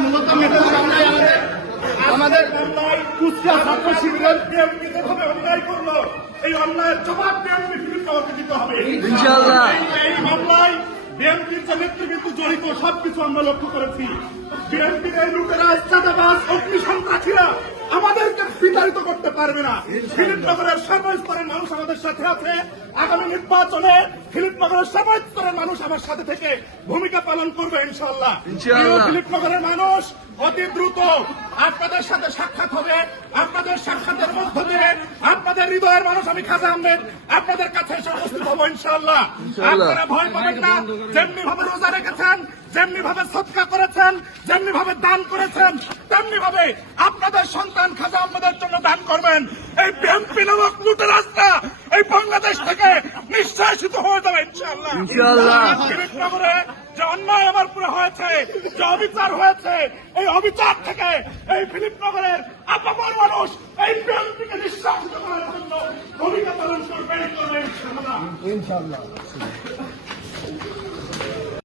মূলত আমাদের কুষ্টিয়া ছাত্র শিবিরের বিএনপি যেভাবে অন্যায় করলো, এই অন্যায়ের জবাব বিএনপি ফিলিপকে দিতে হবে ইনশাআল্লাহ। এই মামলায় বিএনপির যে নেতৃবৃন্দ জড়িত সবকিছু আমরা লক্ষ্য করেছি। বিএনপির এই লুটেরা, চাঁদাবাজ, অগ্নি সন্ত্রাসীরা আমাদেরকে বিতাড়িত করতে পারবে না। ফিলিপনগরের সর্বস্তরের মানুষ আমাদের সাথে আছে। আগামী নির্বাচনে ফিলিপনগরের সর্বস্তরের মানুষ আমার সাথে থেকে ভূমিকা পালন করবে ইনশাআল্লাহ। ফিলিপনগরের মানুষ অতি দ্রুত আপনাদের সাথে সাক্ষাৎ হবে। আপনাদের সাক্ষাতের মধ্য দিয়ে আপনাদের হৃদয়ের মানুষ আমি খাজা আহমেদ আপনাদের কাছে এসে উপস্থিত হবো ইনশাআল্লাহ। আপনারা ভয় পাবেন না। যেমনি ভাবে রোজা রেখেছেন, যেমনি ভাবে সদকা করেছেন, যেমনি ভাবে দান করেছেন, তেমনি ভাবে আপনাদের সন্তান খাজা আহমেদের জন্য দান করবেন। এই বিএনপি নামক লুটেরাজরা এই বাংলাদেশ থেকে নিঃশেষিত হয়ে যাবে ইনশাআল্লাহ। ফিলিপনগরে যে অন্যায় আমার পুরো হয়েছে, যে অবিচার হয়েছে, এই অবিচার থেকে এই ফিলিপনগরের আপামর মানুষ এই বিএনপিকে নিঃশেষিত করার জন্য ভূমিকা পালন করবে ইনশাআল্লাহ।